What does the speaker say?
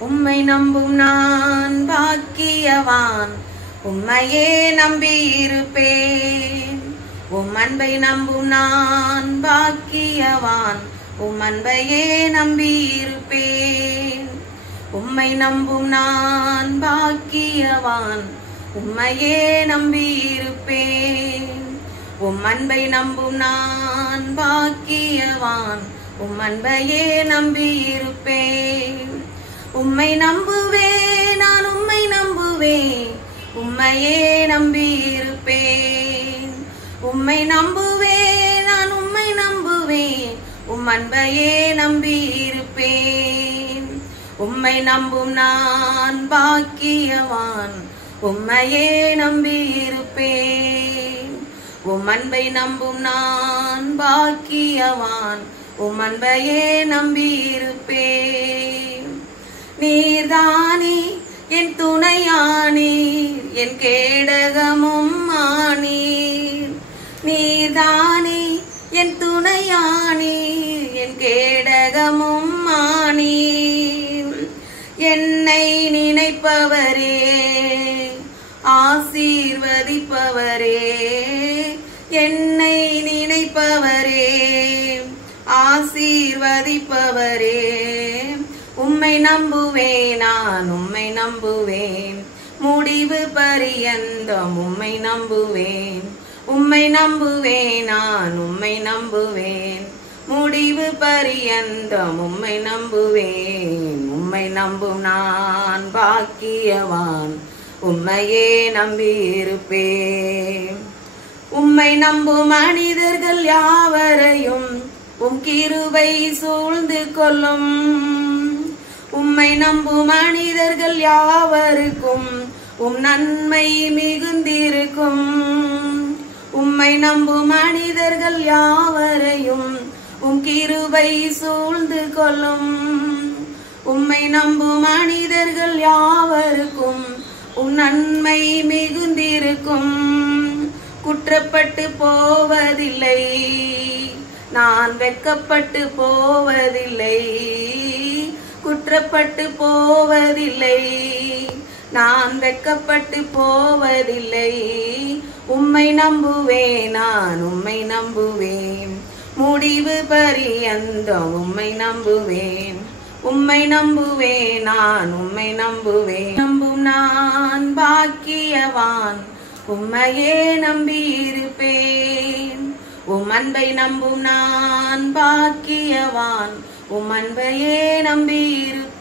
உம்மை நம்பும் நான் பாக்கியவான், உம்மையே நம்பியிருப்பேன். உம் அன்பை நம்பும் நான் பாக்கியவான், உம் அன்பையே நம்பியிருப்பேன். உம்மை நம்பும் நான் பாக்கியவான், உம்மையே நம்பியிருப்பேன். உம் அன்பை நம்பும் நான் பாக்கியவான், உம் அன்பையே நம்பியிருப்பேன். உம்மை நம்புவேன், நான் உம்மை நம்புவேன், உம்மையே நம்பியிருப்பேன். உம்மை நம்புவேன், நான் உம்மை நம்புவேன், உம் அன்பையே நம்பியிருப்பேன். உம்மை நம்பும் நான் பாக்கியவான், உம்மையே நம்பியிருப்பேன். உம் அன்பை நம்பும் நான் பாக்கியவான், உம் அன்பையே நம்பியிருப்பேன். நீர்தானே என் துணையானீர், என் கேடகமும் ஆனீர். நீர்தானே என் துணையானீர், என் கேடகமும் ஆனீர். என்னை நினைப்பவரே, ஆசீர்வதிப்பவரே, என்னை நினைப்பவரே, ஆசீர்வதிப்பவரே. உம்மை நம்புவேன், நான் உம்மை நம்புவேன், முடிவு பரியந்தம் உம்மை நம்புவேன். உம்மை நம்புவேன், நான் உம்மை நம்புவேன், முடிவு பரியந்தம் உம்மை நம்புவேன். உம்மை நம்பும் நான் பாக்கியவான், உம்மையே நம்பியிருப்பேன். உம்மை நம்பும் மனிதர்கள் யாவரையும் உம் கிருபை சூழ்ந்து கொள்ளும். உம்மை நம்பும் மனிதர்கள் யாவருக்கும் உம் நன்மை மிகுந்திருக்கும். உம்மை நம்பும் மனிதர்கள் யாவரையும் உம் கிருபை சூழ்ந்து கொள்ளும். உம்மை நம்பும் மனிதர்கள் யாவருக்கும் உம் நன்மை மிகுந்திருக்கும். குற்றப்பட்டு போவதில்லை, நான் வெட்கப்பட்டு போவதில்லை. குற்றப்பட்டு போவதில்லை, நான் வெட்கப்பட்டு போவதில்லை. உம்மை நம்புவேன், நான் உம்மை நம்புவேன், முடிவு பரியந்தம் உம்மை நம்புவேன். உம்மை நம்புவேன், நான் உம்மை நம்புவேன். நம்பும் நான் பாக்கியவான், உம்மையே நம்பியிருப்பேன். உம் அன்பை நம்பும் நான் பாக்கியவான், உம் அன்பையே நம்பியிருப்பேன்.